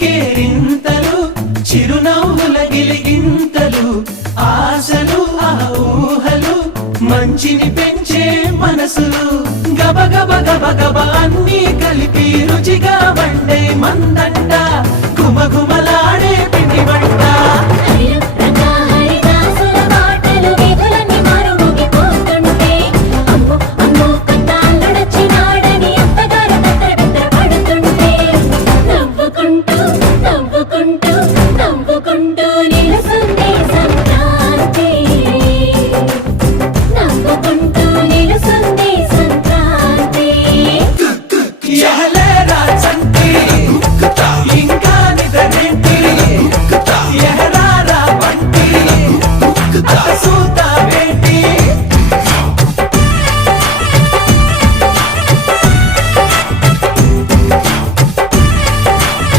కేరింతలు చిరునవ్వుల గిలిగింతలు ఆశలు ఆ ఊహలు మంచిని పెంచే మనసులు గబ గబ గబ గబ అన్నీ కలిపి రుచిగా వండే మందంట గుమగుమలాడే పిండి వంట నవ్వుకుంటూ